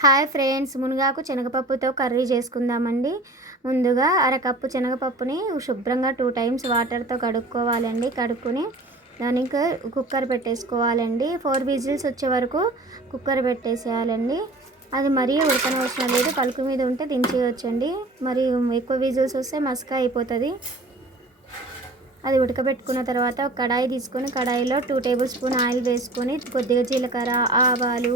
Hi friends మునగాకు శనగపప్పుతో curry చేసుకుందామండి. ముందుగా అరకప్పు శనగపప్పుని శుభ్రంగా టూ టైమ్స్ వాటర్తో కడుక్కోవాలండి. కడుక్కుని దానికి కుక్కర్ పెట్టేసుకోవాలండి. ఫోర్ విజిల్స్ వచ్చే వరకు కుక్కర్ పెట్టేసేయాలండి. అది మరీ ఉడకనవసరం లేదు పలుకు మీద ఉంటే దించేయొచ్చండి. మరి ఎక్కువ విజిల్స్ వస్తే మస్కా అయిపోతుంది. అది ఉడకబెట్టుకున్న తర్వాత ఒక కడాయి తీసుకొని కడాయిలో టూ టేబుల్ స్పూన్ ఆయిల్ వేసుకొని కొద్దిగా జీలకర్ర ఆవాలు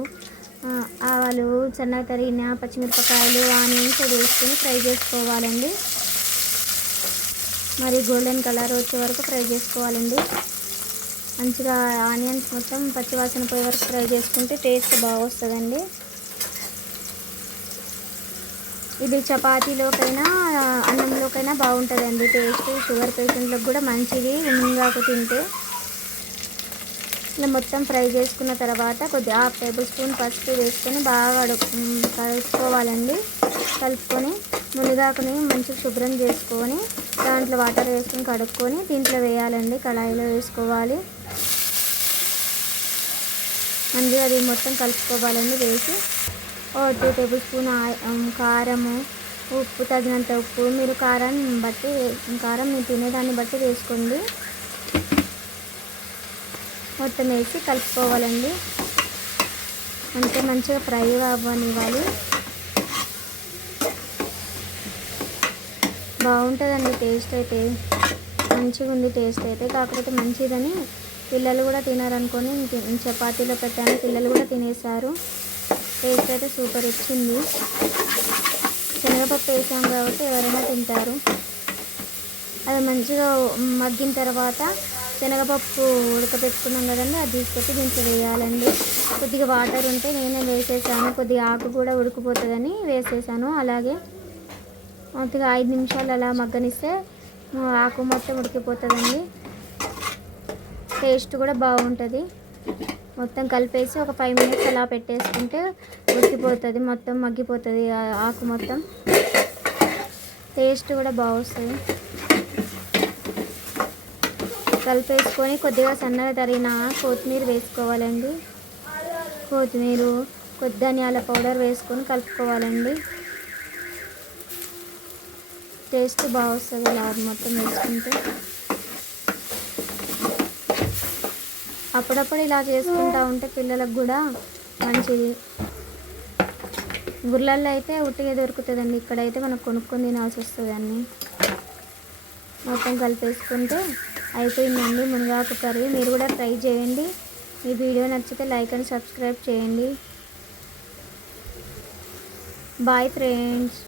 ఆవాలు సన్నగా తరిగిన పచ్చిమిరపకాయలు ఆనియన్స్ వేసుకొని ఫ్రై చేసుకోవాలండి. మరి గోల్డెన్ కలర్ వచ్చే వరకు ఫ్రై చేసుకోవాలండి. మంచిగా ఆనియన్స్ మొత్తం పచ్చివాసన పోయే వరకు ఫ్రై చేసుకుంటే టేస్ట్ బాగా వస్తుందండి ఇది చపాతీలోకైనా అన్నంలోకైనా బాగుంటుందండి టేస్ట్. షుగర్ పేషెంట్లకు కూడా మంచిది మునగాకు తింటే. ఇలా మొత్తం ఫ్రై చేసుకున్న తర్వాత కొద్దిగా హాఫ్ టేబుల్ స్పూన్ పసుపు వేసుకొని బాగా కలుపుకోవాలండి. కలుపుకొని మునిగాకుని మంచిగా శుభ్రం చేసుకొని దాంట్లో వాటర్ వేసుకొని కడుక్కొని దీంట్లో వేయాలండి. కళాయిలో వేసుకోవాలి. మంచిగా అది మొత్తం కలుపుకోవాలండి వేసి. ఓ టూ టేబుల్ స్పూన్ కారము ఉప్పు తగినంత ఉప్పు. మీరు కారాన్ని బట్టి కారం మీరు తినేదాన్ని బట్టి వేసుకోండి. మొత్తం వేసి కలుపుకోవాలండి. అంతే మంచిగా ఫ్రై అవ్వనివ్వాలి. బాగుంటుందండి టేస్ట్ అయితే. మంచిగా ఉంది టేస్ట్ అయితే. కాకపోతే మంచిదని పిల్లలు కూడా తినారనుకొని చపాతీలో పెట్టాను. పిల్లలు కూడా తినేసారు టేస్ట్ అయితే సూపర్ వచ్చింది. శనగపప్పు వేసాం కాబట్టి ఎవరైనా తింటారు. అది మంచిగా మగ్గిన తర్వాత శనగపప్పు ఉడకపెట్టుకున్నాం కదండి అది తీసుకొచ్చి దీంట్లో వేయాలండి. కొద్దిగా వాటర్ ఉంటే నేనే వేసేసాను. కొద్దిగా ఆకు కూడా ఉడికిపోతుందని వేసేసాను. అలాగే కొద్దిగా ఐదు నిమిషాలు అలా మగ్గనిస్తే ఆకు మొత్తం ఉడికిపోతుందండి. టేస్ట్ కూడా బాగుంటుంది. మొత్తం కలిపేసి ఒక ఫైవ్ మినిట్స్ అలా పెట్టేసుకుంటే ఉడికిపోతుంది మొత్తం మగ్గిపోతుంది ఆకు మొత్తం. టేస్ట్ కూడా బాగా వస్తుంది కలిపేసుకొని కొద్దిగా సన్నగా తరిగిన కొత్తిమీర వేసుకోవాలండి. కొత్తిమీర కొద్ది ధనియాల పౌడర్ వేసుకొని కలుపుకోవాలండి. టేస్ట్ బాగా వస్తుంది ఇలా మొత్తం వేసుకుంటే. అప్పుడప్పుడు ఇలా చేసుకుంటూ ఉంటే పిల్లలకు కూడా మంచిది. గుర్లల్లో అయితే ఉట్టిగా దొరుకుతుందండి. ఇక్కడైతే మనం కొనుక్కొని తినాల్సి వస్తుంది అన్నీ. మొత్తం కలిపేసుకుంటే అయిపోయిందండి. మునగాకు కర్రీ మీరు కూడా ట్రై చేయండి. ఈ వీడియో నచ్చితే లైక్ అండ్ సబ్స్క్రైబ్ చేయండి. Bye friends.